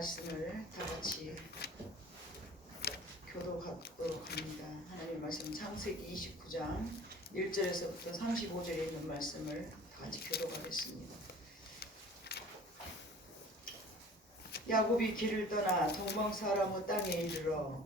말씀을 다 같이 교독하도록 합니다. 하나님 말씀 창세기 29장 1절에서부터 35절에 있는 말씀을 다 같이 교독하겠습니다. 야곱이 길을 떠나 동방 사람의 땅에 이르러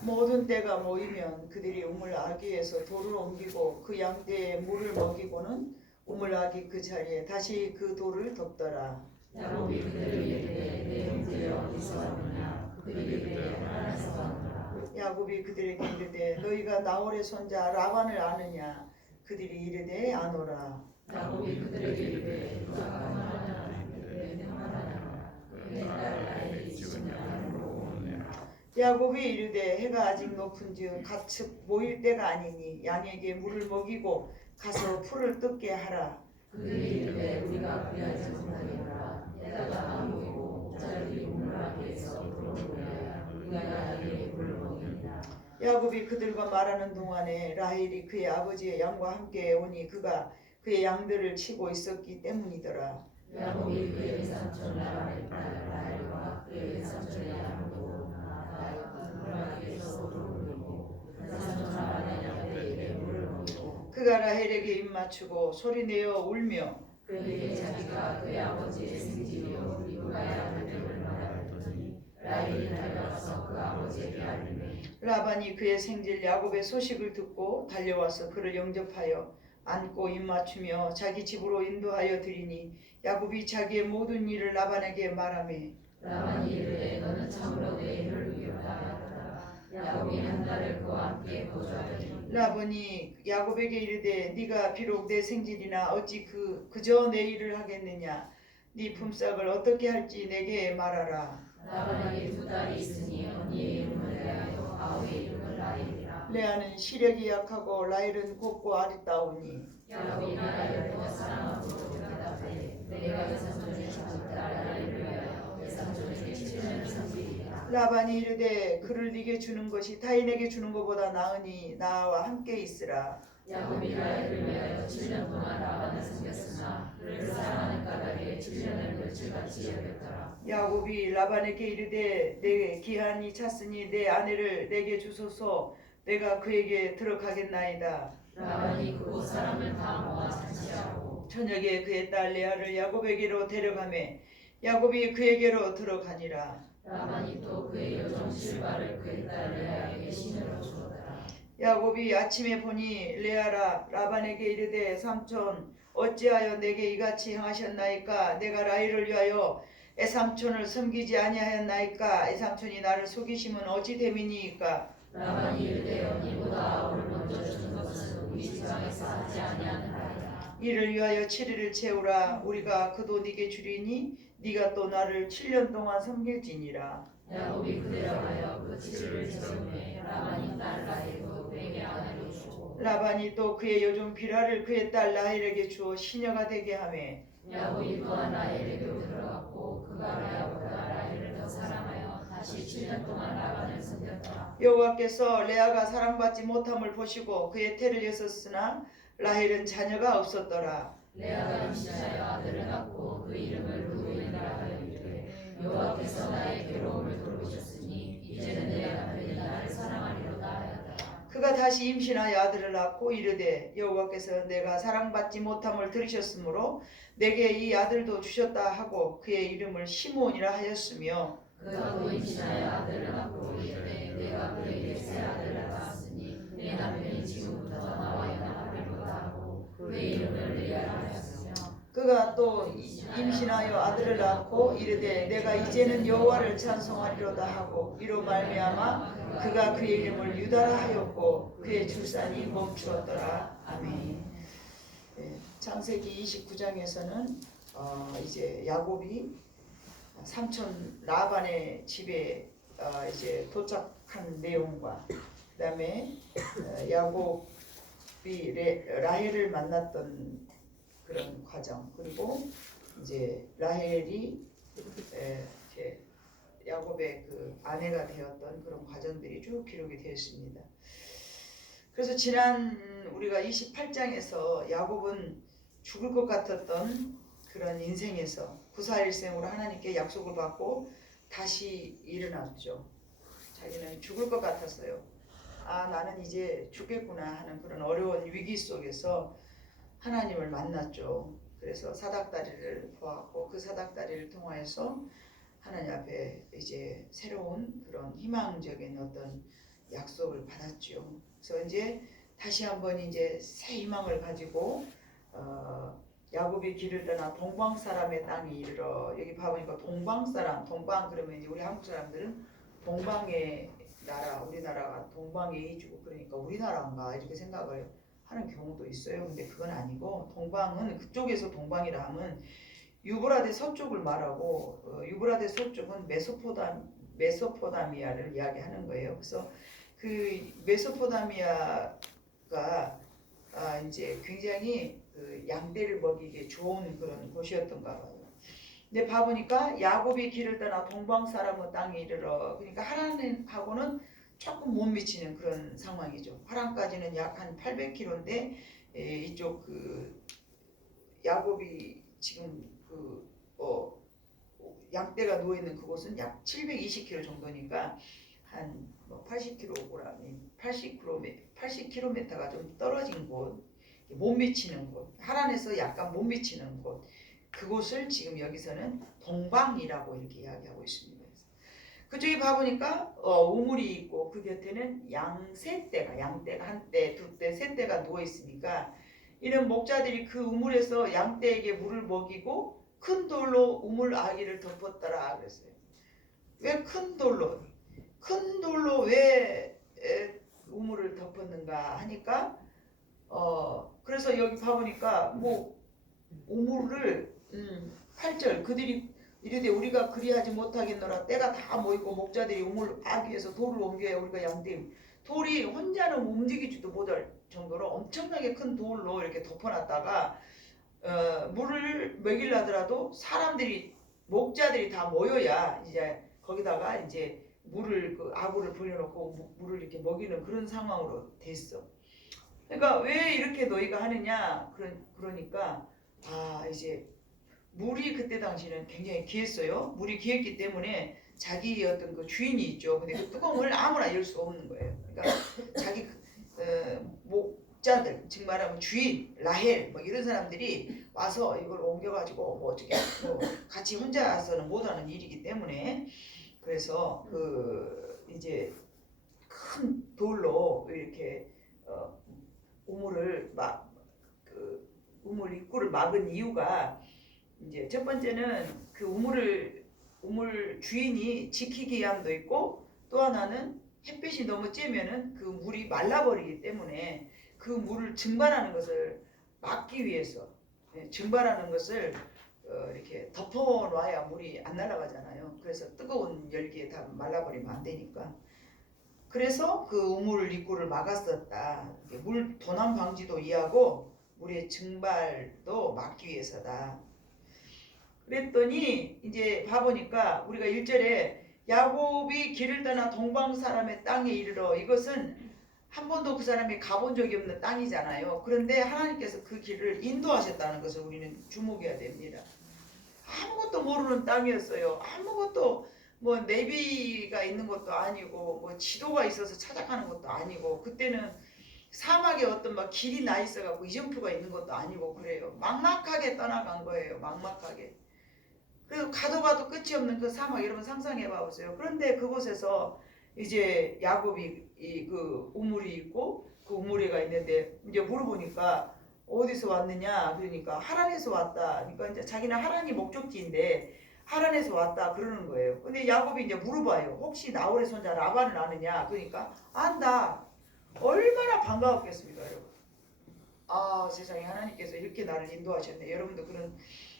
모든 떼가 모이면 그들이 우물 아기에서 돌을 옮기고 그 양떼에 물을 먹이고는 우물 아기 그 자리에 다시 그 돌을 덮더라. 야곱이 그들을 이르되 내 형제여 어디서 왔느냐 그들이 이르되 하란에서 왔노라. 야곱이 그들에게 이르되 너희가 나홀의 손자 라반을 아느냐 그들이 이르되 아노라. 야곱이 그들에게 이르되 누가 하나냐 그들에게 하나냐 그의 딸 라헬이 지금 야곱으로 오느니라. 야곱이 이르되 해가 아직 높은즉 가축 모일 때가 아니니 양에게 물을 먹이고 가서 풀을 뜯게 하라. 그들이 이르되 우리가 그리하지 못하리라. 해가 아니고 자들이 우물 아기에서 들어오느냐 우리가 양에게 물을 먹이리라. 야곱이 그들과 말하는 동안에 라헬이 그의 아버지의 양과 함께 오니 그가 그의 양들을 치고 있었기 때문이더라. 야곱이 그의 삼촌 라반의 딸 라헬과 그의 삼촌 야곱도 나아가 우물 아기에서 들어오고 그 삼촌 라반의 양들에게 물을 먹이고 그가 라헬에게 입맞추고 소리내어 울며 그에게 자기가 그의 아버지의 생질이요 이브가의 아들임을 말하더니 라헬이 달려와서 그 아버지에게 알리매 라반이 그의 생질 야곱의 소식을 듣고 달려와서 그를 영접하여 안고 입맞추며 자기 집으로 인도하여 드리니 야곱이 자기의 모든 일을 라반에게 말하매 라반이 이르되 너는 참으로 내 일을 위하다 하더라. 야곱이 한 달을 그와 함께 거주하더니 라반이 야곱에게 이르되 네가 비록 내 생질이나 어찌 그저 내 일을 하겠느냐 네 품삯을 어떻게 할지 내게 말하라. 라반에게 두 딸이 있으니 언니의 이름은 레아요 아우의 이름은 라헬이라. 레아는 시력이 약하고 라헬은 곱고 아리따우니 야곱이 레아를 더 사랑하고 대답하되 내가 이 삼촌의 첫째 딸 라헬을 위하여 내 삼촌에게 7년을 섬기리라. 라반이 이르되 그를 네게 주는 것이 타인에게 주는 것보다 나으니 나와 함께 있으라. 야곱이 라헬을 위하여 7년 동안 라반을 섬겼으나 그를 사랑하는 까닭에 7년을 며칠같이 여겼더라. 야곱이 라반에게 이르되 내 기한이 찼으니 내 아내를 내게 주소서 내가 그에게 들어가겠나이다. 라반이 그곳 사람을 다 모아 잔치하고 저녁에 그의 딸 레아를 야곱에게로 데려가매 야곱이 그에게로 들어가니라. 라반이 또 그의 여종 실바를 그의 딸 레아에게 신으로 주었더라. 야곱이 아침에 보니 레아라 라반에게 이르되 삼촌 어찌하여 내게 이같이 행하셨나이까 내가 라헬을 위하여 애삼촌을 섬기지 아니하였나이까 애삼촌이 나를 속이심은 어찌 됨이니이까. 라반이 이르되 언니보다 아우를 먼저 준 것은 우리 지방에서 하지 아니하느니라. 이를 위하여 7일을 채우라. 우리가 그도 네게 주리니 네가 또 나를 7년 동안 섬길지니라. 야곱이 그대로 하여 그 7일을 채우매 라반이 딸 라헬도 그에게 아내로 주고 라반이 또 그의 여종 비라를 그의 딸 라헬에게 주어 시녀가 되게 하매 야곱이 또한 라헬에게로 들어갔고 그가 레아보다 라헬을 더 사랑하여 다시 7년 동안 라반을 섬겼더라. 여호와께서 레아가 사랑받지 못함을 보시고 그의 태를 여섰으나 라헬은 자녀가 없었더라. 레아가 임신하여 아들을 낳고 그 이름을 루벤이라 하여 이르되 여호와께서 나의 괴로움을 돌보셨으니 이제는 내 남편이 나를 사랑하리로다 하였더라. 그가 다시 임신하여 아들을 낳고 이르되 여호와께서 내가 사랑받지 못함을 들으셨으므로 내게 이 아들도 주셨다 하고 그의 이름을 시므온이라 하였으며 그가 또 임신하여 아들을 낳고 이르되 내가 그에게 새 아들을 낳았으니 내 남편이 지금부터 나와 연합하리로다 하고 그의 이름을 레아라 하였으며 그가 또 임신하여 아들을 낳고 이르되 내가 이제는 여호와를 찬송하리로다 하고 이로 말미암아 그가 그의 이름을 유다라 하였고 그의 출산이 멈추었더라. 아멘. 창세기 29장에서는 이제 야곱이 삼촌 라반의 집에 이제 도착한 내용과 그다음에 야곱이 라헬을 만났던 그런 과정 그리고 이제 라헬이 이제 야곱 야곱의 그 아내가 되었던 그런 과정들이 쭉 기록이 되어 있습니다. 그래서 지난 우리가 28장에서 야곱은 죽을 것 같았던 그런 인생에서 구사일생으로 하나님께 약속을 받고 다시 일어났죠. 자기는 죽을 것 같았어요. 아, 나는 이제 죽겠구나 하는 그런 어려운 위기 속에서 하나님을 만났죠. 그래서 사닥다리를 보았고 그 사닥다리를 통하여서 하나님 앞에 이제 새로운 그런 희망적인 어떤 약속을 받았죠. 그래서 이제 다시 한번 이제 새 희망을 가지고 야곱이 길을 떠나 동방 사람의 땅에 이르러, 여기 봐보니까 동방 사람, 동방 그러면 이제 우리 한국 사람들은 동방의 나라, 우리나라가 동방의 이주고 그러니까 우리나라인가 이렇게 생각을 하는 경우도 있어요. 근데 그건 아니고 동방은 그쪽에서 동방이라 하면 유브라데 서쪽을 말하고 유브라데 서쪽은 메소포타미아를 이야기하는 거예요. 그래서 그 메소포타미아가 이제 굉장히 그 양떼를 먹이기에 좋은 그런 곳이었던가 봐요. 근데 봐보니까 야곱이 길을 떠나 동방 사람의 땅에 이르러, 그러니까 하란하고는 조금 못 미치는 그런 상황이죠. 하란까지는 약 한 800km인데 이쪽 그 야곱이 지금 그 양떼가 누워 있는 그곳은 약 720km 정도니까 한 80km가 좀 떨어진 곳, 못 미치는 곳, 하란에서 약간 못 미치는 곳, 그곳을 지금 여기서는 동방이라고 이렇게 이야기하고 있습니다. 그쪽에 봐보니까 우물이 있고 그 곁에는 양떼가 한 떼, 두 떼, 세 떼가 누워 있으니까 이런 목자들이 그 우물에서 양떼에게 물을 먹이고 큰 돌로 우물 아기를 덮었더라 그랬어요. 왜 큰 돌로? 큰 돌로 왜 우물을 덮었는가 하니까 그래서 여기 봐보니까 뭐 우물을 8절 그들이 이르되 우리가 그리하지 못하겠노라 때가 다 모이고 목자들이 우물 아기에서 돌을 옮겨야 우리가 양떼 돌이 혼자는 움직이지도 못할 정도로 엄청나게 큰 돌로 이렇게 덮어놨다가 물을 먹이려 하더라도 사람들이 목자들이 다 모여야 이제 거기다가 이제 물을 그 아구를 불려놓고 물을 이렇게 먹이는 그런 상황으로 됐어. 그러니까 왜 이렇게 너희가 하느냐 그러니까 이제 물이 그때 당시는 굉장히 귀했어요. 물이 귀했기 때문에 자기 어떤 그 주인이 있죠. 근데 그 뚜껑을 아무나 열 수 없는 거예요. 그러니까 자기 목자들, 즉 말하면 주인, 라헬 뭐 이런 사람들이 와서 이걸 옮겨가지고 뭐 어떻게 뭐 같이 혼자서는 못하는 일이기 때문에 그래서 그 이제 큰 돌로 이렇게 우물을 우물 입구를 막은 이유가 이제 첫 번째는 그 우물 주인이 지키기 위함도 있고 또 하나는 햇빛이 너무 쬐면은 그 물이 말라버리기 때문에 그 물을 증발하는 것을 막기 위해서 증발하는 것을 이렇게 덮어놔야 물이 안 날아가잖아요. 그래서 뜨거운 열기에 다 말라버리면 안 되니까. 그래서 그 우물 입구를 막았었다. 물 도난 방지도 이하고 물의 증발도 막기 위해서다. 그랬더니 이제 봐보니까 우리가 1절에 야곱이 길을 떠나 동방 사람의 땅에 이르러, 이것은 한 번도 그 사람이 가본 적이 없는 땅이잖아요. 그런데 하나님께서 그 길을 인도하셨다는 것을 우리는 주목해야 됩니다. 아무것도 모르는 땅이었어요. 아무것도 뭐 내비가 있는 것도 아니고 뭐 지도가 있어서 찾아가는 것도 아니고, 그때는 사막에 어떤 막 길이 나 있어갖고 이정표가 있는 것도 아니고 그래요. 막막하게 떠나간 거예요. 막막하게. 그리고 가도 끝이 없는 그 사막, 여러분 상상해 봐보세요. 그런데 그곳에서 이제 야곱이 그 우물이 있고 그 우물이가 있는데 이제 물어보니까 어디서 왔느냐 그러니까 하란에서 왔다. 그러니까 이제 자기는 하란이 목적지인데 하란에서 왔다 그러는 거예요. 근데 야곱이 이제 물어봐요. 혹시 나홀의 손자 라반을 아느냐? 그러니까 안다. 얼마나 반가웠겠습니까, 여러분. 세상에 하나님께서 이렇게 나를 인도하셨네. 여러분도 그런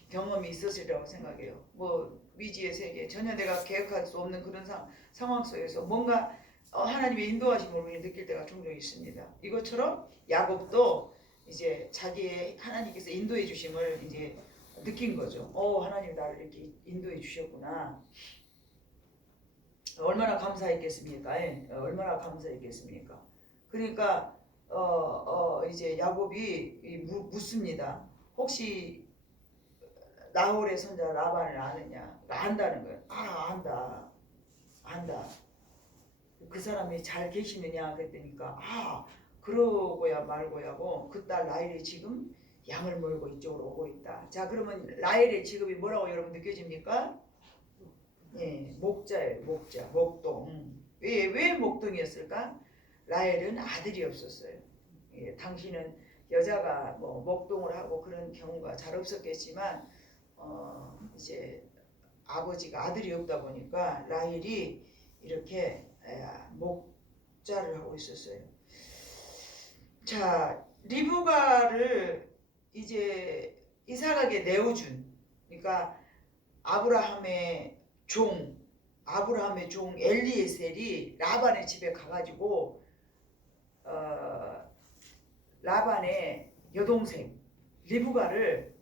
경험이 있으시리라고 생각해요. 뭐 미지의 세계, 전혀 내가 계획할 수 없는 그런 상황 속에서 뭔가 하나님의 인도하심을 우리 느낄 때가 종종 있습니다. 이것처럼 야곱도 이제 자기의 하나님께서 인도해 주심을 이제 느낀 거죠. 하나님 나를 이렇게 인도해 주셨구나. 얼마나 감사했겠습니까? 예? 얼마나 감사했겠습니까? 그러니까 이제 야곱이 묻습니다. 혹시 나홀의 손자 라반을 아느냐? 안다는 거예요. 안다. 안다. 그 사람이 잘 계시느냐 그랬더니까 그러고야 말고야고 그 딸 라헬이 지금 양을 몰고 이쪽으로 오고 있다. 자, 그러면 라헬의 직업이 뭐라고 여러분 느껴집니까? 예, 목자예요. 목동. 왜 목동이었을까? 라헬은 아들이 없었어요. 예, 당신은 여자가 뭐 목동을 하고 그런 경우가 잘 없었겠지만 이제 아버지가 아들이 없다 보니까 라헬이 이렇게 목자를 하고 있었어요. 자, 리브가를 이제 이삭에게 내어준, 그러니까 아브라함의 종 엘리에셀이 라반의 집에 가가지고 라반의 여동생 리브가를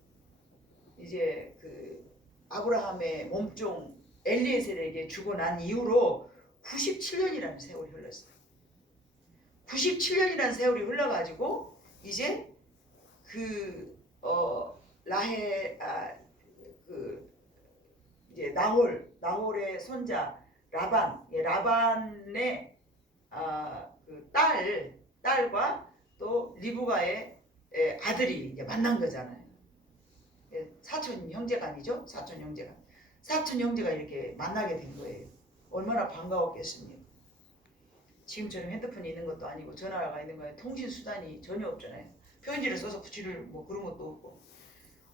이제 그 아브라함의 몸종 엘리에셀에게 주고 난 이후로 97년이라는 세월이 흘렀어요. 97년이라는 세월이 흘러가지고 이제 이제 나홀의 손자 라반의 그 딸과 또 리브가의 아들이 이제 만난 거잖아요. 사촌 형제가 아니죠? 사촌 형제가 이렇게 만나게 된 거예요. 얼마나 반가웠겠습니까? 지금처럼 핸드폰이 있는 것도 아니고 전화가 있는 거예요. 통신 수단이 전혀 없잖아요. 편지를 써서 붙이를 뭐 그런 것도 없고.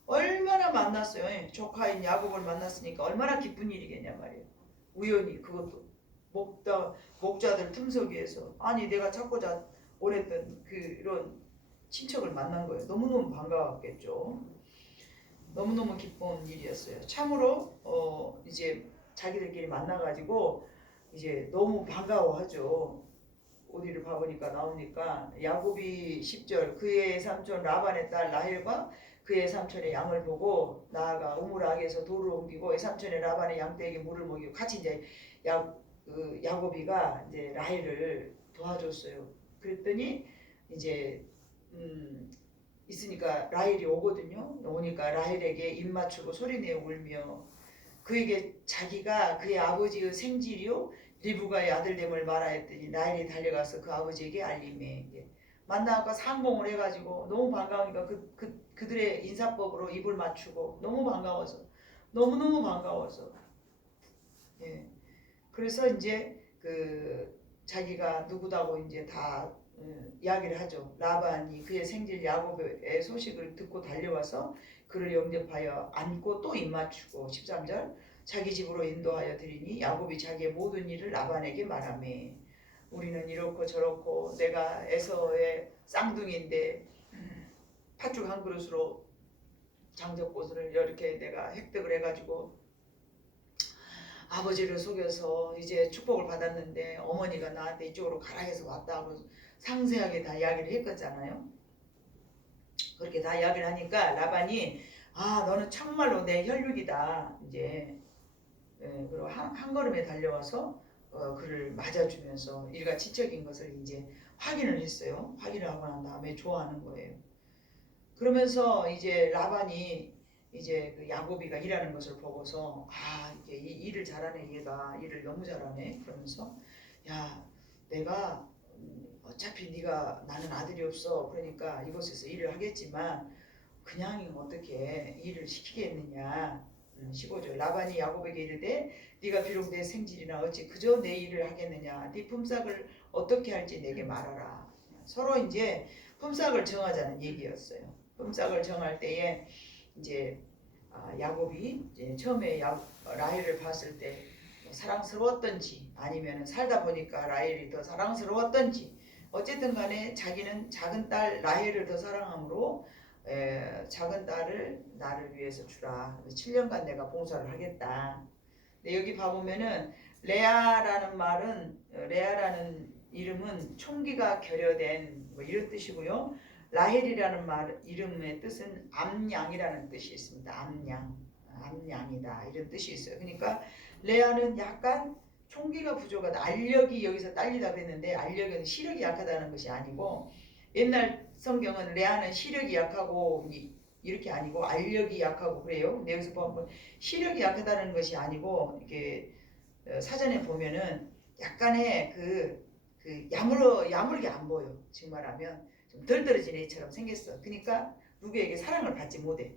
얼마나 만났어요. 조카인 야곱을 만났으니까 얼마나 기쁜 일이겠냐 말이에요. 우연히 그것도 목자들 틈석에서 내가 찾고자 오랬던 그런 친척을 만난 거예요. 너무너무 반가웠겠죠. 너무너무 기쁜 일이었어요. 참으로 이제 자기들끼리 만나가지고 이제 너무 반가워하죠. 어디를 봐보니까 나오니까 야곱이 10절 그의 삼촌 라반의 딸 라헬과 그의 삼촌의 양을 보고 나아가 우물악에서 돌을 옮기고 삼촌의 라반의 양떼에게 물을 먹이고 같이 이제 야곱이가 이제 라헬을 도와줬어요. 그랬더니 이제 있으니까 라헬이 오거든요. 오니까 라헬에게 입 맞추고 소리내어 울며 그에게 자기가 그의 아버지의 생질이요 리브가의 아들됨을 말하였더니 라헬이 달려가서 그 아버지에게 알림해 만나고 상봉을 해가지고 너무 반가우니까 그들의 인사법으로 입을 맞추고 너무 반가워서 너무너무 반가워서 그래서 이제 자기가 누구다고 이제 다 이야기를 하죠. 라반이 그의 생질 야곱의 소식을 듣고 달려와서 그를 영접하여 안고 또 입맞추고 13절 자기 집으로 인도하여 드리니 야곱이 자기의 모든 일을 라반에게 말하며 우리는 이렇고 저렇고 내가 에서의 쌍둥이인데 팥죽 한 그릇으로 장적꽃을 이렇게 내가 획득을 해가지고 아버지를 속여서 이제 축복을 받았는데 어머니가 나한테 이쪽으로 가라 해서 왔다 하고 상세하게 다 이야기를 했었잖아요. 그렇게 다 이야기를 하니까 라반이 너는 정말로 내 혈육이다 이제 그리고 한 걸음에 달려와서 그를 맞아주면서 일가 지적인 것을 이제 확인을 했어요. 확인을 하고 난 다음에 좋아하는 거예요. 그러면서 이제 라반이 이제 그 야곱이가 일하는 것을 보고서 이게 일을 잘하네 얘가 일을 너무 잘하네 그러면서 야 내가 어차피 네가 나는 아들이 없어 그러니까 이곳에서 일을 하겠지만 그냥 어떻게 일을 시키겠느냐 15절 라반이 야곱에게 이르되 네가 비록 내 생질이나 어찌 그저 내 일을 하겠느냐 네 품삯을 어떻게 할지 내게 말하라. 서로 이제 품삯을 정하자는 얘기였어요. 품삯을 정할 때에 이제 야곱이 이제 처음에 라헬을 봤을 때 사랑스러웠던지 아니면 살다 보니까 라헬이 더 사랑스러웠던지 어쨌든 간에 자기는 작은 딸 라헬을 더 사랑하므로 작은 딸을 나를 위해서 주라. 7년간 내가 봉사를 하겠다. 근데 여기 봐보면은 레아라는 이름은 총기가 결여된 뭐 이런 뜻이고요. 라헬이라는 이름의 뜻은 암양이라는 뜻이 있습니다. 암양이다 이런 뜻이 있어요. 그러니까 레아는 약간 총기가 부족하다. 알력이 여기서 딸리다 그랬는데 알력은 시력이 약하다는 것이 아니고 옛날 성경은 레아는 시력이 약하고 이렇게 아니고 알력이 약하고 그래요. 근데 여기서 보면 시력이 약하다는 것이 아니고 이렇게 사전에 보면은 약간의 그 야물게 안 보여. 지금 말하면 좀 덜 떨어진 애처럼 생겼어. 그러니까 누구에게 사랑을 받지 못해.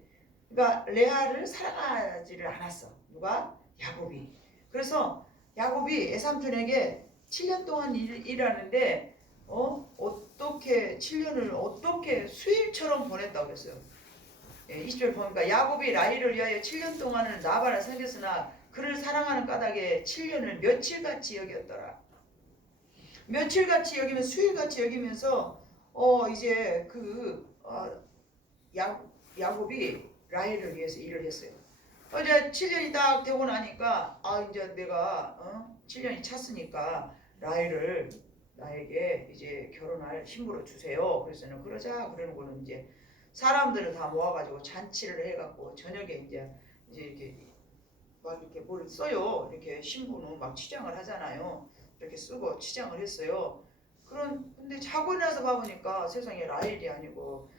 그러니까 레아를 사랑하지를 않았어. 누가? 야곱이. 그래서 야곱이 에삼촌에게 7년 동안 일하는데 어떻게 7년을 어떻게 수일처럼 보냈다고 그랬어요. 예, 20절 보니까 야곱이 라헬을 위하여 7년 동안은 라반을 섬겼으나 그를 사랑하는 까닭에 7년을 며칠같이 여겼더라. 며칠같이 여기면 수일같이 여기면서 이제 야곱이 라헬을 위해서 일을 했어요. 이제 7년이 딱 되고 나니까 이제 내가 7년이 찼으니까 라헬을 나에게 이제 결혼할 신부로 주세요. 그래서는 그러자 그러는 거는 이제 사람들을 다 모아가지고 잔치를 해갖고 저녁에 이제 이렇게 막 이렇게 뭘 써요. 이렇게 신부는 막 치장을 하잖아요. 이렇게 쓰고 치장을 했어요. 근데 자고 나서 봐보니까 세상에 라헬이 아니고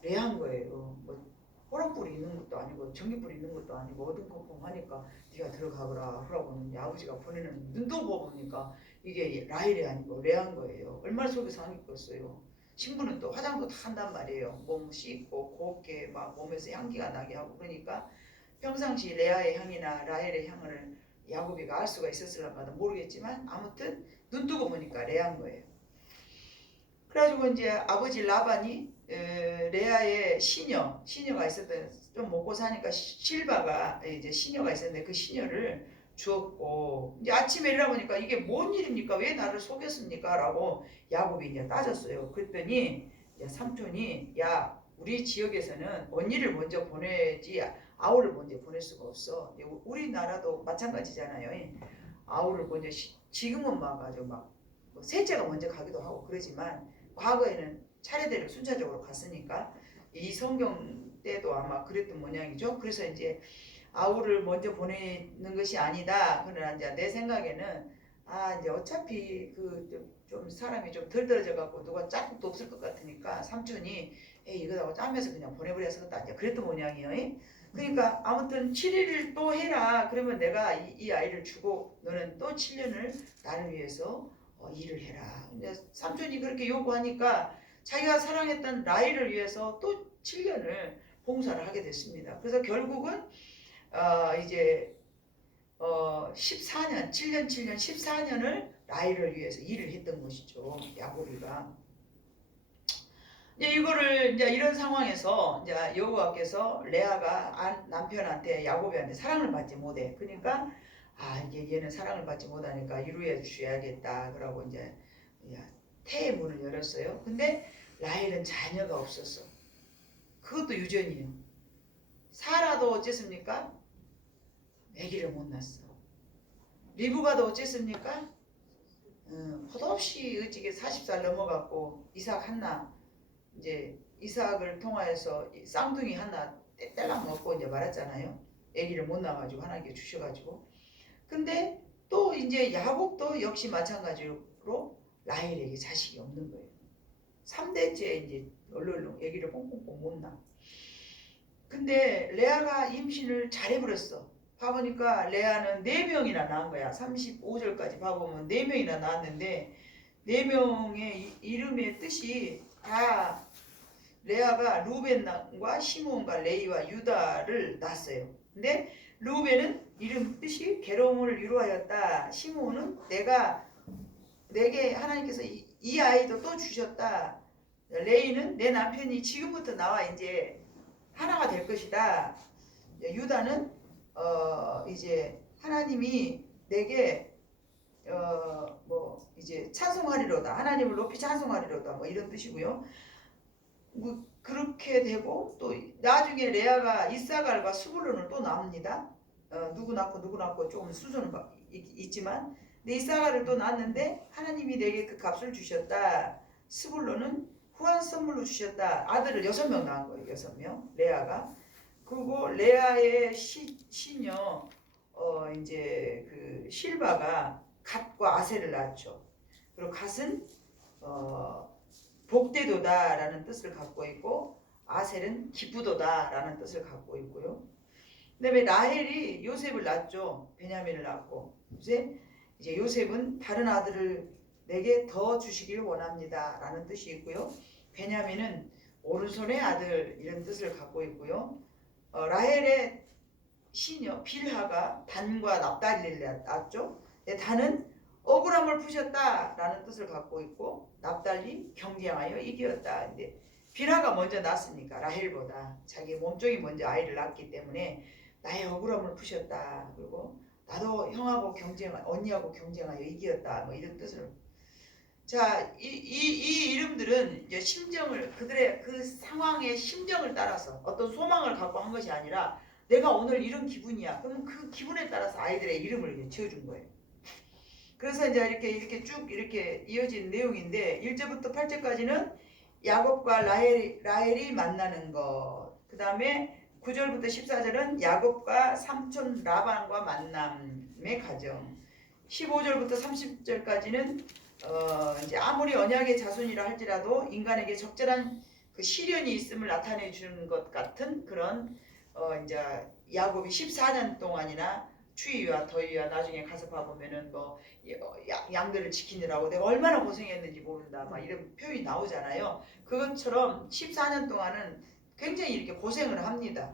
레아인 거예요. 뭐 호랑불이 있는 것도 아니고 전기불이 있는 것도 아니고 어둠컴컴하니까 네가 들어가거라 하라고는 아버지가 보내는 눈도 보니까 이게 라헬이 아니고 레아인 거예요. 얼마나 속이 상했겠어요. 신부는 또 화장도 다 한단 말이에요. 몸 씻고 곱게 막 몸에서 향기가 나게 하고 그러니까 평상시 레아의 향이나 라헬의 향을 야곱이가 알 수가 있었을까도 모르겠지만 아무튼 눈 뜨고 보니까 레아인 거예요. 그래가지고 이제 아버지 라반이 레아의 시녀가 있었던 좀 먹고 사니까 실바가 이제 시녀가 있었는데 그 시녀를 주었고 이제 아침에 일어나보니까 이게 뭔 일입니까? 왜 나를 속였습니까? 라고 야곱이 이제 따졌어요. 그랬더니 삼촌이 야 우리 지역에서는 언니를 먼저 보내지 아우를 먼저 보낼 수가 없어. 우리나라도 마찬가지잖아요. 아우를 먼저 지금은 막 아주 막 셋째가 먼저 가기도 하고 그러지만 과거에는 차례대로 순차적으로 갔으니까 이 성경 때도 아마 그랬던 모양이죠. 그래서 이제 아우를 먼저 보내는 것이 아니다. 그러나 이제 내 생각에는 이제 어차피 좀 사람이 좀 덜 떨어져 갖고 누가 짝도 없을 것 같으니까 삼촌이 이거하고 짜면서 그냥 보내버렸었다. 이제 그랬던 모양이에요. 그러니까 아무튼 7일을 또 해라. 그러면 내가 이 아이를 주고 너는 또 7년을 나를 위해서 일을 해라. 근데 삼촌이 그렇게 요구하니까 자기가 사랑했던 라헬을 위해서 또 7년을 봉사를 하게 됐습니다. 그래서 결국은 이제 14년, 7년, 14년을 라헬을 위해서 일을 했던 것이죠. 야곱이가. 이제 이거를 이제 이런 상황에서 이제 여호와께서 레아가 남편한테 야곱이한테 사랑을 받지 못해. 그러니까 이제 얘는 사랑을 받지 못하니까 이루어 주셔야겠다. 그러고 이제 태의 문을 열었어요. 근데 라헬은 자녀가 없었어. 그것도 유전이에요. 사라도 어쨌습니까? 아기를 못 낳았어. 리브가도 어쨌습니까? 헛없이 어찌게 40살 넘어갔고 이삭 한나 이제 이삭을 통하여서 쌍둥이 하나 떼랑 먹고 이제 말았잖아요. 아기를 못 낳아가지고 하나님께 주셔가지고. 근데 또 이제 야곱도 역시 마찬가지로 라헬에게 자식이 없는 거예요. 3대째 이제 얼른 아기를 뽕뽕뽕 못 낳아. 근데 레아가 임신을 잘해버렸어. 봐보니까 레아는 4명이나 낳은 거야. 35절까지 봐보면 4명이나 낳았는데 4명의 이름의 뜻이 다 레아가 루벤과 시몬과 레이와 유다를 낳았어요. 근데 루벤은 이름 뜻이 괴로움을 위로하였다. 시몬은 내게 하나님께서 이 아이도 또 주셨다. 레이는 내 남편이 지금부터 나와 이제 하나가 될 것이다. 유다는 이제 하나님이 내게 이제 찬송하리로다. 하나님을 높이 찬송하리로다. 뭐 이런 뜻이고요. 뭐 그렇게 되고 또 나중에 레아가 이사갈과 스불론을 또 낳습니다. 누구 낳고 조금 수준은 있지만 이사갈을 또 낳았는데 하나님이 내게 그 값을 주셨다. 스불론은 후한 선물로 주셨다. 아들을 6명 낳은 거예요. 6명. 레아가. 그리고 레아의 시녀 이제 그 실바가 갓과 아셀을 낳았죠. 그리고 갓은 복되도다라는 뜻을 갖고 있고 아셀은 기쁘도다라는 뜻을 갖고 있고요. 그다음에 라헬이 요셉을 낳았죠. 베냐민을 낳고 이제 요셉은 다른 아들을 내게 더 주시길 원합니다라는 뜻이 있고요. 베냐민은 오른손의 아들 이런 뜻을 갖고 있고요. 라헬의 시녀 빌하가 단과 납달리를 낳았죠. 단은 억울함을 푸셨다라는 뜻을 갖고 있고 납달리 경쟁하여 이기었다. 근데 빌하가 먼저 낳았으니까 라헬보다 자기 몸종이 먼저 아이를 낳았기 때문에 나의 억울함을 푸셨다. 그리고 나도 형하고 언니하고 경쟁하여 이기었다. 뭐 이런 뜻을. 자, 이 이름들은 이제 심정을 그들의 그 상황의 심정을 따라서 어떤 소망을 갖고 한 것이 아니라 내가 오늘 이런 기분이야. 그러면 그 기분에 따라서 아이들의 이름을 지어준 거예요. 그래서 이제 이렇게 쭉 이렇게 이어진 내용인데 1절부터 8절까지는 야곱과 라헬이 만나는 것. 그 다음에 9절부터 14절은 야곱과 삼촌 라반과 만남의 과정. 15절부터 30절까지는 이제 아무리 언약의 자손이라 할지라도 인간에게 적절한 그 시련이 있음을 나타내 주는 것 같은 그런 이제 야곱이 14년 동안이나 추위와 더위와 나중에 가서 봐보면은 뭐 양들을 지키느라고 내가 얼마나 고생했는지 모른다 막 이런 표현이 나오잖아요. 그것처럼 14년 동안은 굉장히 이렇게 고생을 합니다.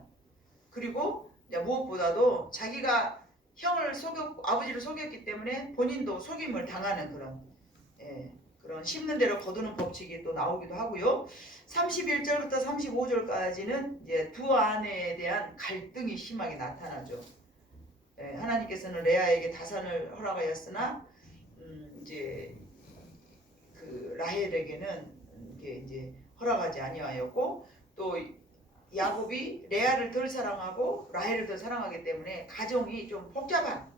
그리고 무엇보다도 자기가 형을 속였고 아버지를 속였기 때문에 본인도 속임을 당하는 그런 씹는 대로 거두는 법칙이 또 나오기도 하고요. 31절부터 35절까지는 이제 두 아내에 대한 갈등이 심하게 나타나죠. 하나님께서는 레아에게 다산을 허락하였으나 이제 그 라헬에게는 이게 이제 허락하지 아니하였고 또 야곱이 레아를 덜 사랑하고 라헬을 더 사랑하기 때문에 가정이 좀 복잡한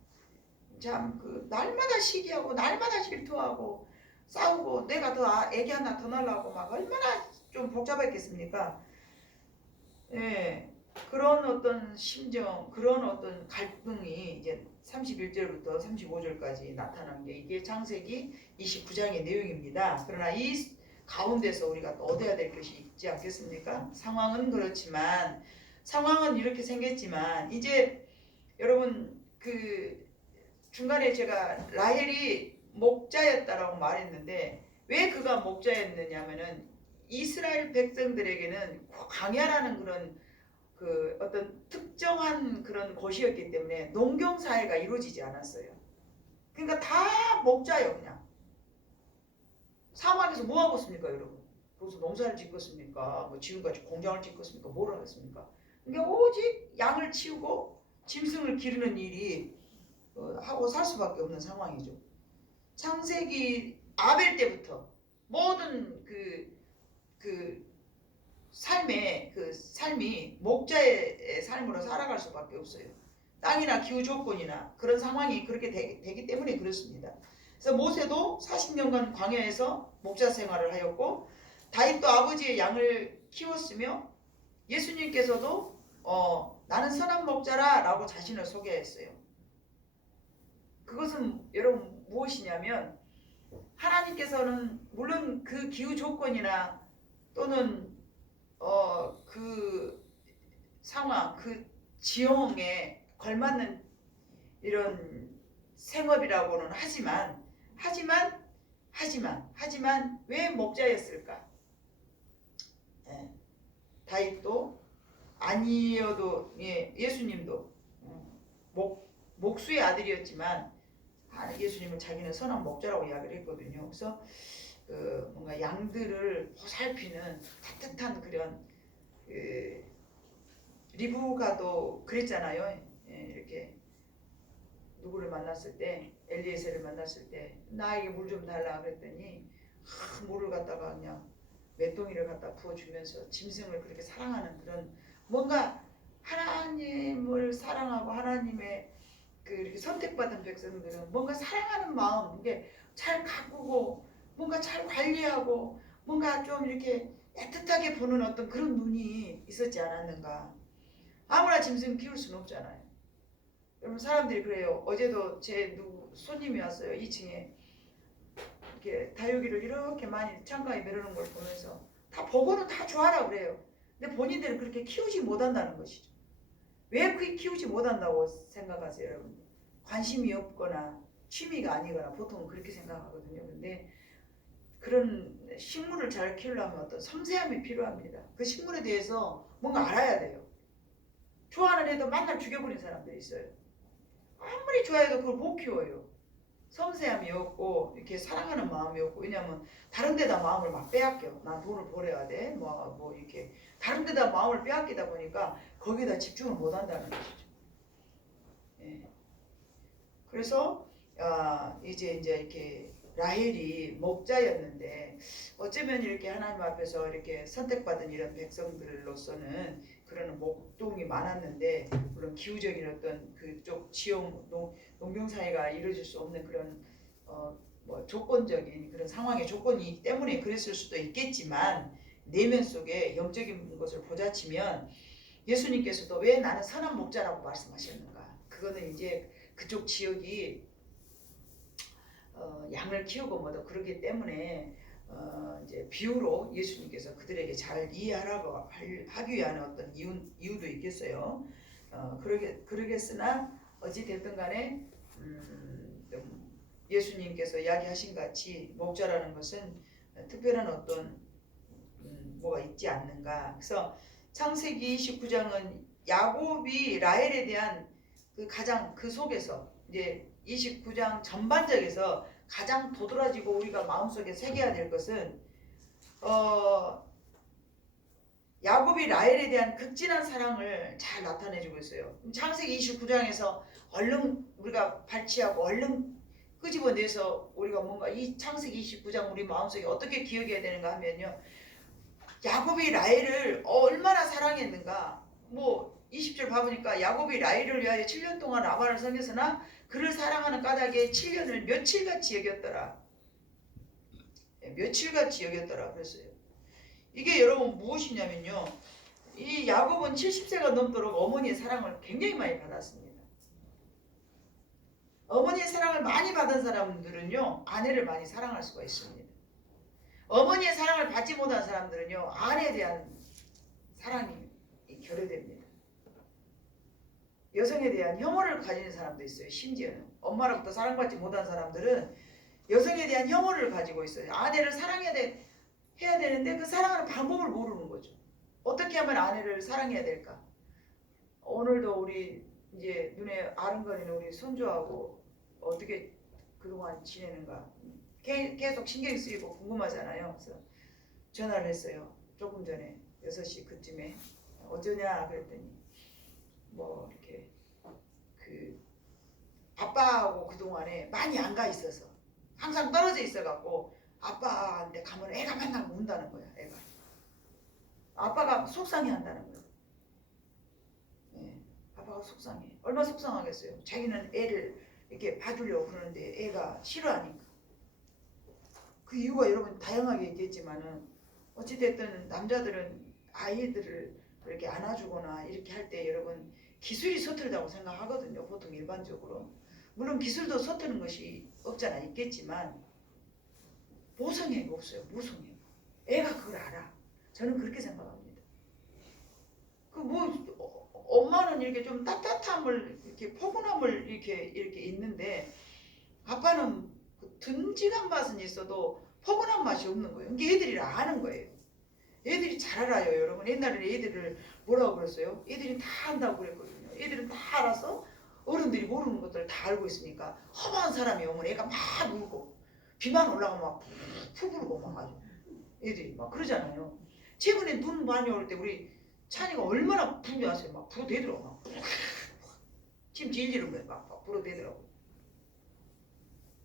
참 그 날마다 시기하고 날마다 질투하고 싸우고 내가 더 애기 하나 더 낳으려고 막 얼마나 좀 복잡했겠습니까? 예. 그런 어떤 심정, 그런 어떤 갈등이 이제 31절부터 35절까지 나타난 게 이게 창세기 29장의 내용입니다. 그러나 이 가운데서 우리가 또 얻어야 될 것이 있지 않겠습니까? 상황은 그렇지만 상황은 이렇게 생겼지만 이제 여러분 그 중간에 제가 라헬이 목자였다라고 말했는데 왜 그가 목자였느냐면은 이스라엘 백성들에게는 광야라는 그런 그 어떤 특정한 그런 곳이었기 때문에 농경 사회가 이루어지지 않았어요. 그러니까 다 목자예요. 그냥 사막에서 뭐 하고 있습니까, 여러분? 거기서 농사를 짓겠습니까? 뭐 지금까지 공장을 짓겠습니까? 뭘 하겠습니까? 그러니까 오직 양을 치우고 짐승을 기르는 일이 하고 살 수밖에 없는 상황이죠. 창세기 아벨 때부터 모든 그 삶이 목자의 삶으로 살아갈 수밖에 없어요. 땅이나 기후 조건이나 그런 상황이 그렇게 되기 때문에 그렇습니다. 그래서 모세도 40년간 광야에서 목자 생활을 하였고 다윗도 아버지의 양을 키웠으며 예수님께서도 나는 선한 목자라 라고 자신을 소개했어요. 그것은 여러분 무엇이냐면 하나님께서는 물론 그 기후 조건이나 또는 그 상황, 그 지형에 걸맞는 이런 생업이라고는 하지만 왜 목자였을까? 다윗도 아니어도 예수님도 목수의 아들이었지만 예수님은 자기는 선한 목자라고 이야기를 했거든요. 그래서 뭔가 양들을 보살피는 따뜻한 그런 리브가도 그랬잖아요. 이렇게 누구를 만났을 때 엘리에셀을 만났을 때 나에게 물 좀 달라 그랬더니 물을 갖다가 그냥 맷동이를 갖다 부어주면서 짐승을 그렇게 사랑하는 그런 뭔가 하나님을 사랑하고 하나님의 이렇게 선택받은 백성들은 뭔가 사랑하는 마음 이게 잘 가꾸고 뭔가 잘 관리하고 뭔가 좀 이렇게 애틋하게 보는 어떤 그런 눈이 있었지 않았는가. 아무나 짐승 키울 수는 없잖아요. 여러분 사람들이 그래요. 어제도 제 손님이 왔어요. 2층에 이렇게 다육이를 이렇게 많이 창가에 내려놓은 걸 보면서 다 보고는 다 좋아라 그래요. 근데 본인들은 그렇게 키우지 못한다는 것이죠. 왜 그렇게 키우지 못한다고 생각하세요, 여러분? 관심이 없거나 취미가 아니거나 보통은 그렇게 생각하거든요. 근데 그런 식물을 잘 키우려면 어떤 섬세함이 필요합니다. 그 식물에 대해서 뭔가 알아야 돼요. 좋아하는 애도 맨날 죽여버린 사람들이 있어요. 아무리 좋아해도 그걸 못 키워요. 섬세함이 없고 이렇게 사랑하는 마음이 없고, 왜냐면 다른 데다 마음을 막 빼앗겨. 난 돈을 벌어야 돼. 뭐 이렇게 다른 데다 마음을 빼앗기다 보니까 거기다 집중을 못 한다는 것이죠. 예. 그래서 이제 이렇게 라헬이 목자였는데 어쩌면 이렇게 하나님 앞에서 이렇게 선택받은 이런 백성들로서는 그런 목동이 많았는데, 물론 기후적인 어떤 그쪽 지역 농경 사회가 이루어질 수 없는 그런 뭐 조건적인 그런 상황의 조건이 때문에 그랬을 수도 있겠지만, 내면 속에 영적인 것을 보자치면 예수님께서도 왜 나는 선한 목자라고 말씀하셨는가? 그거는 이제 그쪽 지역이 양을 키우고 뭐도 그러기 때문에 이제 비유로 예수님께서 그들에게 잘 이해하라고 하기 위한 어떤 이유도 있겠어요. 그러겠으나 어찌 됐든 간에 예수님께서 이야기하신 같이 목자라는 것은 특별한 어떤 뭐가 있지 않는가. 그래서 창세기 29장은 야곱이 라헬에 대한 가장 그 속에서 이제 29장 전반적에서 가장 도드라지고 우리가 마음속에 새겨야 될 것은 야곱이 라헬에 대한 극진한 사랑을 잘 나타내주고 있어요. 창세기 29장에서 얼른 우리가 발치하고 얼른 끄집어내서 우리가 뭔가 이 창세기 29장 우리 마음속에 어떻게 기억해야 되는가 하면요, 야곱이 라헬을 얼마나 사랑했는가. 뭐 20절 봐보니까 야곱이 라헬을 위하여 7년 동안 라반을 섬겼으나 그를 사랑하는 까닭에 7년을 며칠같이 여겼더라. 며칠같이 여겼더라 그랬어요. 이게 여러분 무엇이냐면요, 이 야곱은 70세가 넘도록 어머니의 사랑을 굉장히 많이 받았습니다. 어머니의 사랑을 많이 받은 사람들은요, 아내를 많이 사랑할 수가 있습니다. 어머니의 사랑을 받지 못한 사람들은요, 아내에 대한 사랑이 결여됩니다. 여성에 대한 혐오를 가지는 사람도 있어요. 심지어는 엄마로부터 사랑받지 못한 사람들은 여성에 대한 혐오를 가지고 있어요. 아내를 사랑해야 되는데 그 사랑하는 방법을 모르는 거죠. 어떻게 하면 아내를 사랑해야 될까? 오늘도 우리 이제 눈에 아른거리는 우리 손주하고 어떻게 그동안 지내는가 계속 신경이 쓰이고 궁금하잖아요. 그래서 전화를 했어요. 조금 전에 6시 그쯤에 어쩌냐 그랬더니 뭐 이렇게 아빠하고 그동안에 많이 안 가 있어서 항상 떨어져 있어갖고 아빠한테 가면 애가 맨날 운다는 거야. 애가 아빠가 속상해 한다는 거야. 네, 아빠가 속상해. 얼마나 속상하겠어요. 자기는 애를 이렇게 봐주려고 그러는데 애가 싫어하니까. 그 이유가 여러분 다양하게 있겠지만은 어찌됐든 남자들은 아이들을 이렇게 안아주거나 이렇게 할 때 여러분 기술이 서툴다고 생각하거든요. 보통 일반적으로. 물론 기술도 서투는 것이 없잖아. 있겠지만 모성애가 없어요. 모성애. 애가 그걸 알아. 저는 그렇게 생각합니다. 엄마는 이렇게 좀 따뜻함을 이렇게 포근함을 이렇게 있는데 아빠는 듬직한 맛은 있어도 포근한 맛이 없는 거예요. 이게 애들이 아는 거예요. 애들이 잘 알아요, 여러분. 옛날에는 애들을 뭐라고 그랬어요? 애들이 다 안다고 그랬거든요. 애들은 다 알아서 어른들이 모르는 것들을 다 알고 있으니까 험한 사람이 오면 애가 막 울고 비만 올라가면 막 푹 울고 막 아주 애들이 막 그러잖아요. 최근에 눈 많이 올 때 우리 찬이가 얼마나 부른지 아세요? 막 불어대더라고. 막 침 질지른 거예요. 막 불어대더라고.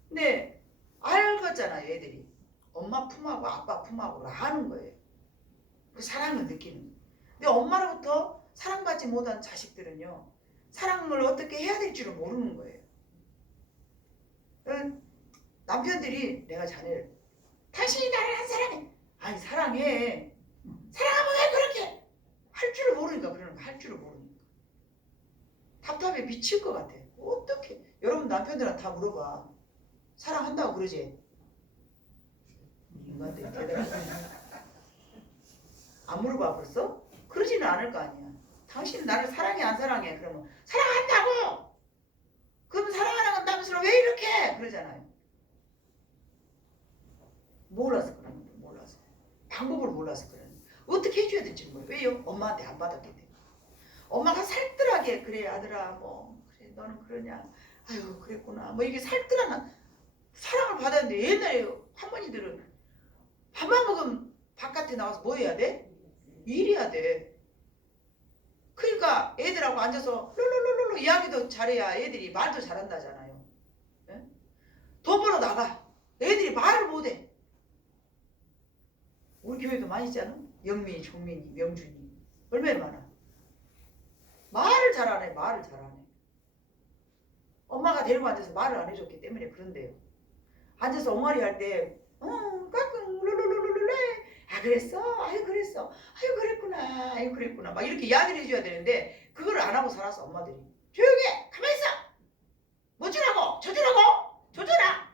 근데 알겠잖아요, 애들이. 엄마 품하고 아빠 품하고 아는 거예요. 그 사랑을 느끼는 거예요. 근데 엄마로부터 사랑받지 못한 자식들은요, 사랑을 어떻게 해야 될 줄을 모르는 거예요. 남편들이 내가 자네를 당신이 나를 안 사랑해. 아니 사랑해. 사랑하면 왜 그렇게 할 줄을 모르니까 그러는 거. 할 줄을 모르니까 답답해 미칠 것 같아. 어떻게 여러분 남편들한테 다 물어봐. 사랑한다고 그러지? 인간들이 대단하네. 안 물어봐 벌써? 그러지는 않을 거 아니야. 당신 나를 사랑해 안 사랑해? 그러면 사랑한다고! 그럼 사랑하는 건 남수로 왜 이렇게? 그러잖아요. 몰라서 그러는 거예요. 몰라서. 방법을 몰라서 그러는 거예요. 어떻게 해줘야 될지는 몰라요. 왜요? 엄마한테 안 받았기 때문에. 엄마가 살뜰하게 그래 아들아 뭐 그래 너는 그러냐 아유 그랬구나 뭐 이게 살뜰한 사랑을 받았는데 옛날에 할머니들은 밥만 먹으면 바깥에 나와서 뭐 해야 돼? 일해야 돼. 그러니까 애들하고 앉아서 룰루루루 이야기도 잘해야 애들이 말도 잘한다잖아요. 네? 돈 벌어 나가. 애들이 말을 못해. 우리 교회도 많이 있잖아. 영민이, 종민이, 명준이 얼마나 많아. 말을 잘 안 해. 말을 잘 안 해. 엄마가 데리고 앉아서 말을 안 해줬기 때문에 그런데요. 앉아서 엉아리 할 때 까꿍 룰루루루루레 아 그랬어? 아유 그랬어? 아유 그랬구나 아유 그랬구나 막 이렇게 이야기를 해줘야 되는데 그걸 안 하고 살아서 엄마들이 조용히 해! 가만히 있어! 뭐 주라고? 저 주라고? 저 줘라!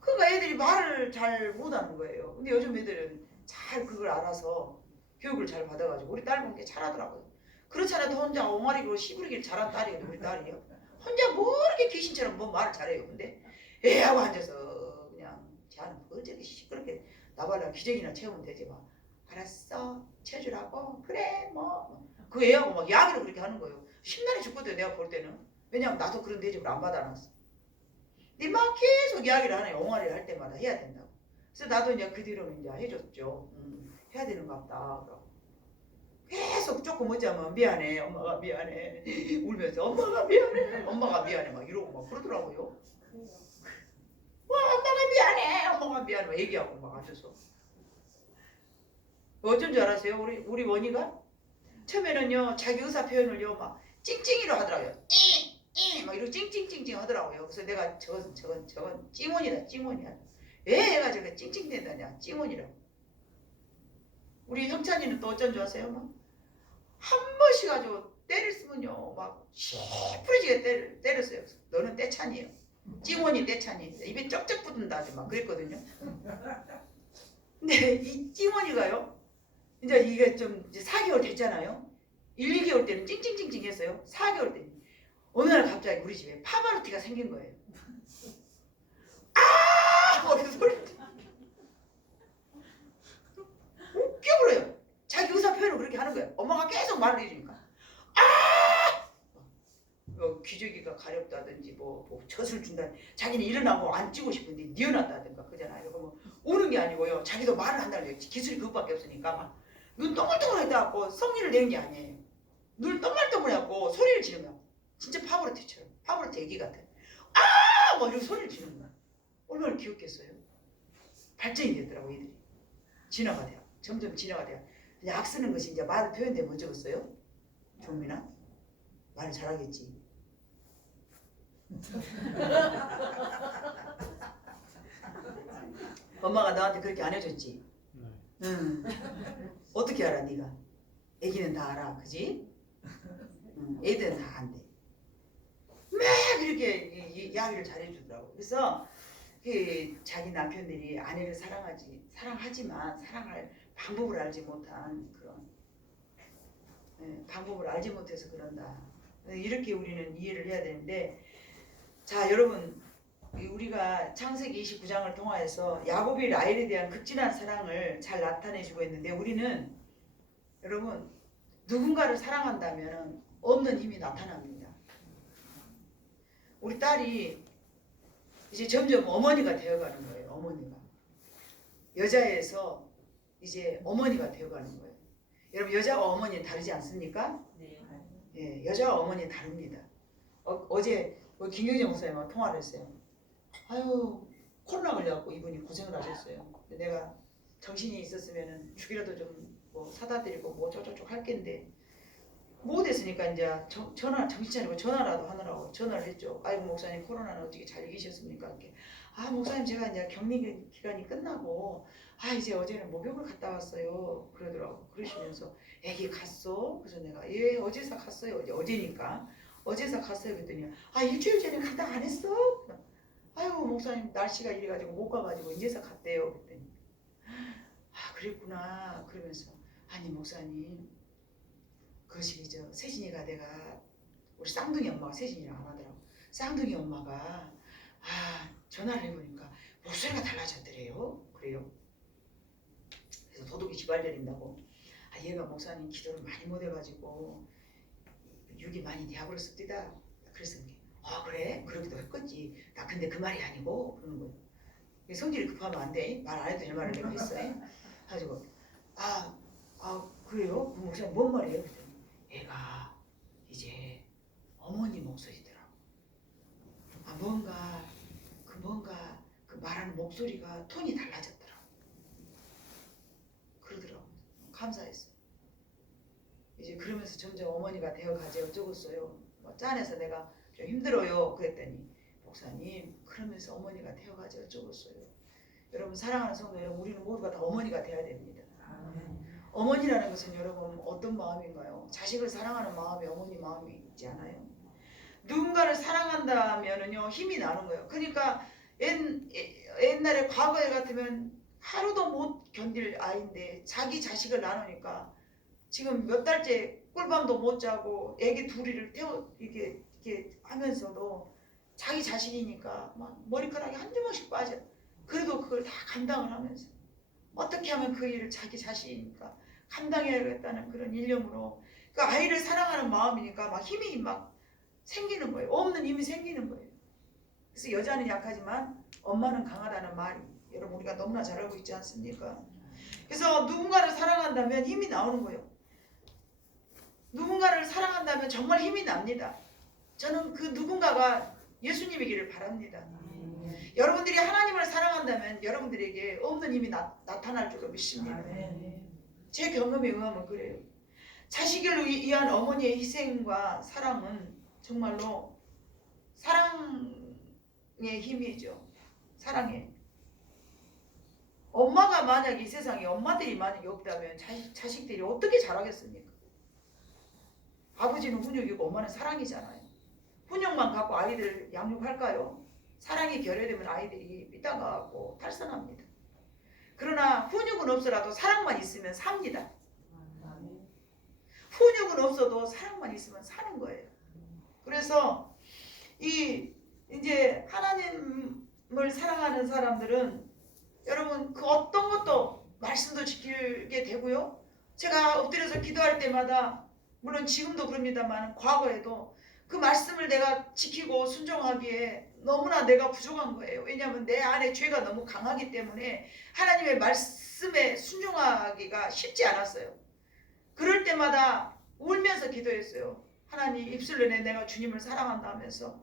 그러니까 애들이 말을 잘 못하는 거예요. 근데 요즘 애들은 잘 그걸 알아서 교육을 잘 받아가지고 우리 딸 보니까 잘하더라고요. 그렇잖아요. 더 혼자 엉아리로 시부리기를 잘한 딸이거든요. 우리 딸이요. 혼자 뭐 이렇게 귀신처럼 뭐 말을 잘해요. 근데 애하고 앉아서 그냥 쟤는 어쩌게 시끄럽게 나발라 기저귀나 채우면 되지 뭐. 알았어. 채주라고? 그래 뭐. 그 애하고 막 이야기를 그렇게 하는 거예요. 심란해 죽거든요. 내가 볼 때는. 왜냐면 나도 그런 대접을 안 받아놨어. 근데 막 계속 이야기를 하네. 엉아리를 할 때마다 해야 된다고. 그래서 나도 이제 그 뒤로는 이제 해줬죠. 해야 되는 것 같다. 계속 조금 어쩌면 미안해. 엄마가 미안해. 울면서 엄마가 미안해. 엄마가 미안해. 막 이러고 막 그러더라고요. 엄마가 미안해. 엄마가 미안해. 막 얘기하고 막 앉아서. 어쩐 줄 알았어요? 우리 원희가? 처음에는요. 자기 의사 표현을요. 막 찡찡이로 하더라고요. 막 이러고 찡찡찡찡 하더라고요. 그래서 내가 저건 찡원이다. 찡원이야. 왜 얘가 저렇게 찡찡댄다냐. 찡원이라고. 우리 형찬이는 또 어쩐 줄 아세요? 막 한 번씩 가지고 때를 쓰면요 막 시푸리지게 때렸어요. 너는 떼찬이에요. 찡원이 떼찬이. 입에 쩍쩍 붙는다 막 그랬거든요. 근데 이 찡원이가요 이제 이게 좀 이제 4개월 됐잖아요. 1, 2개월 때는 찡찡찡찡 했어요. 4개월 때 어느 날 갑자기 우리 집에 파바로티가 생긴 거예요. 아! 뭐 이렇게 소리 웃겨 그래요. 자기 의사 표현을 그렇게 하는 거예요. 엄마가 계속 말을 해주니까 아! 기저귀가 가렵다든지 뭐 젖을 준다. 자기는 일어나고 앉히고 싶은데 니어났다든가 그잖아요. 그거 뭐 우는 게 아니고요. 자기도 말을 한다는 거예요. 기술이 그것밖에 없으니까 막 눈 동글동글해갖고 성의를 내는 게 아니에요. 눈 동글동글해갖고 소리를 지르는 거야. 진짜 파브로티처럼. 파브로티 애기 같아. 아! 뭐 이렇게 소리를 지르는 거야. 얼마나 귀엽겠어요. 발전이 됐더라고 애들이. 진화가 돼요. 점점 진화가 돼요. 약 쓰는 것이 이제 말을 표현되면 뭐 적었어요? 종민아? 말 잘하겠지. 엄마가 너한테 그렇게 안 해줬지? 응. 어떻게 알아 네가? 애기는 다 알아. 그지? 응. 애들은 다 안 돼. 막 이렇게 이야기를 잘해주더라고. 그래서 자기 남편들이 아내를 사랑하지만 사랑할 방법을 알지 못한 그런 방법을 알지 못해서 그런다. 이렇게 우리는 이해를 해야 되는데 자 여러분 우리가 창세기 29장을 통하여서 야곱이 라헬에 대한 극진한 사랑을 잘 나타내주고 있는데 우리는 여러분 누군가를 사랑한다면 없는 힘이 나타납니다. 우리 딸이 이제 점점 어머니가 되어가는 거예요. 어머니가 여자에서 이제 어머니가 되어가는 거예요. 여러분 여자와 어머니는 다르지 않습니까? 네. 예, 여자와 어머니는 다릅니다. 어제 김경재 목사님하고 통화를 했어요. 아유 코로나 걸려갖고 이분이 고생을 하셨어요. 근데 내가 정신이 있었으면은 죽이라도 좀 뭐 사다 드리고 뭐 저저저 할 겐데 못했으니까 이제 전화 정신 차리고 전화라도 하느라고 전화를 했죠. 아이고 목사님 코로나는 어떻게 잘 이기셨습니까? 이렇게. 아 목사님 제가 이제 격리 기간이 끝나고 이제 어제는 목욕을 갔다 왔어요. 그러더라고. 그러시면서 애기 갔어? 그래서 내가 예 어제서 갔어요. 어제니까 어제서 갔어요. 그랬더니 일주일 전에 갔다 안 했어? 아이고 목사님 날씨가 이래가지고 못 가가지고 이제서 갔대요. 그랬더니 그랬구나. 그러면서 아니 목사님 그것이 세진이가 내가 우리 쌍둥이 엄마가 세진이라고 안 하더라고. 쌍둥이 엄마가 전화를 해보니까 목소리가 달라졌더래요. 그래요. 그래서 도둑이 기발려린다고. 얘가 목사님 기도를 많이 못해가지고 육이 많이 되어버렸습니다. 그래서 그래? 그러기도 했겠지. 나 근데 그 말이 아니고 그러는 거예요. 성질이 급하면 안 돼. 말 안 해도 될 말을 내가 했어요. 가지고 그래요? 그 목사님 뭔 말이에요? 그랬더니 애가 이제 어머니 목소리더라고. 뭔가 그 말하는 목소리가 톤이 달라졌더라고. 그러더라고. 감사했어. 이제 그러면서 점점 어머니가 되어가지 어쩌겠어요. 짠해서 내가 좀 힘들어요. 그랬더니 목사님 그러면서 어머니가 되어가지 어쩌겠어요. 여러분 사랑하는 성도 여러분 우리는 모두가 다 어머니가 돼야 됩니다. 어머니라는 것은 여러분 어떤 마음인가요? 자식을 사랑하는 마음이 어머니 마음이 있지 않아요? 누군가를 사랑한다면은요 힘이 나는 거예요. 그러니까 옛날에 과거에 같으면 하루도 못 견딜 아이인데 자기 자식을 나누니까 지금 몇 달째 꿀밤도 못 자고 애기 둘이를 이렇게 하면서도 자기 자식이니까 막 머리카락이 한 주먹씩 빠져. 그래도 그걸 다 감당을 하면서 어떻게 하면 그 일을 자기 자식이니까 감당해야겠다는 그런 일념으로 그 아이를 사랑하는 마음이니까 막 힘이 막 생기는 거예요. 없는 힘이 생기는 거예요. 그래서 여자는 약하지만 엄마는 강하다는 말이 여러분 우리가 너무나 잘 알고 있지 않습니까? 그래서 누군가를 사랑한다면 힘이 나오는 거예요. 누군가를 사랑한다면 정말 힘이 납니다. 저는 그 누군가가 예수님이기를 바랍니다. 여러분들이 하나님을 사랑한다면 여러분들에게 없는 힘이 나타날 줄로 믿습니다. 제 경험에 의하면 그래요. 자식을 위한 어머니의 희생과 사랑은 정말로 사랑의 힘이죠. 사랑해. 엄마가 만약 이 세상에 엄마들이 만약에 없다면 자식들이 어떻게 자라겠습니까? 아버지는 훈육이고 엄마는 사랑이잖아요. 훈육만 갖고 아이들 양육할까요? 사랑이 결여되면 아이들이 삐딱하고 탈선합니다. 그러나 훈육은 없어라도 사랑만 있으면 삽니다. 훈육은 없어도 사랑만 있으면 사는 거예요. 그래서 이제 하나님을 사랑하는 사람들은 여러분 그 어떤 것도 말씀도 지키게 되고요. 제가 엎드려서 기도할 때마다 물론 지금도 그럽니다만 과거에도 그 말씀을 내가 지키고 순종하기에 너무나 내가 부족한 거예요. 왜냐하면 내 안에 죄가 너무 강하기 때문에 하나님의 말씀에 순종하기가 쉽지 않았어요. 그럴 때마다 울면서 기도했어요. 하나님 입술로 내가 주님을 사랑한다 하면서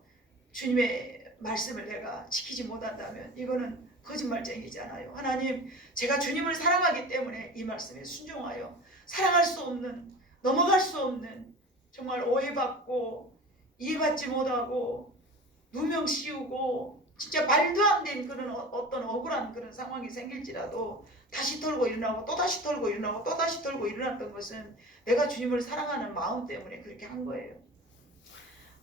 주님의 말씀을 내가 지키지 못한다면 이거는 거짓말쟁이잖아요. 하나님 제가 주님을 사랑하기 때문에 이 말씀에 순종하여 사랑할 수 없는 넘어갈 수 없는 정말 오해받고 이해받지 못하고 누명 씌우고 진짜 말도 안 된 그런 어떤 억울한 그런 상황이 생길지라도 다시 털고 일어나고 또 다시 털고 일어나고 또 다시 털고 일어났던 것은 내가 주님을 사랑하는 마음 때문에 그렇게 한 거예요.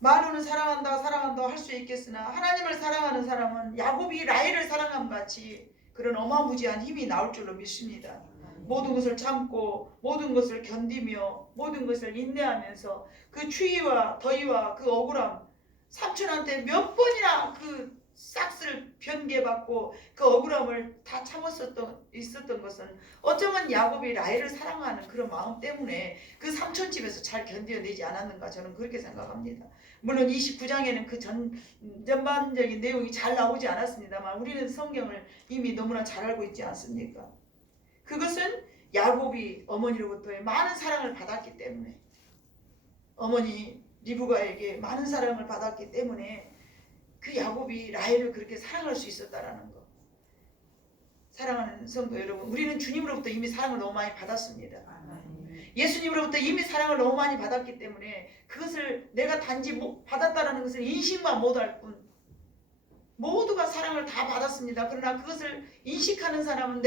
말로는 사랑한다 할 수 있겠으나 하나님을 사랑하는 사람은 야곱이 라헬을 사랑함 같이 그런 어마무지한 힘이 나올 줄로 믿습니다. 모든 것을 참고 모든 것을 견디며 모든 것을 인내하면서 그 추위와 더위와 그 억울함 삼촌한테 몇 번이나 그 싹스를 변개받고 그 억울함을 다 있었던 것은 어쩌면 야곱이 라헬을 사랑하는 그런 마음 때문에 그 삼촌 집에서 잘 견뎌내지 않았는가 저는 그렇게 생각합니다. 물론 29장에는 그 전반적인 내용이 잘 나오지 않았습니다만 우리는 성경을 이미 너무나 잘 알고 있지 않습니까? 그것은 야곱이 어머니로부터의 많은 사랑을 받았기 때문에 어머니 리브가에게 많은 사랑을 받았기 때문에 그 야곱이 라헬을 그렇게 사랑할 수 있었다라는 것. 사랑하는 성도 여러분, 우리는 주님으로부터 이미 사랑을 너무 많이 받았습니다. 예수님으로부터 이미 사랑을 너무 많이 받았기 때문에 그것을 내가 단지 받았다라는 것을 인식만 못할 뿐, 모두가 사랑을 다 받았습니다. 그러나 그것을 인식하는 사람은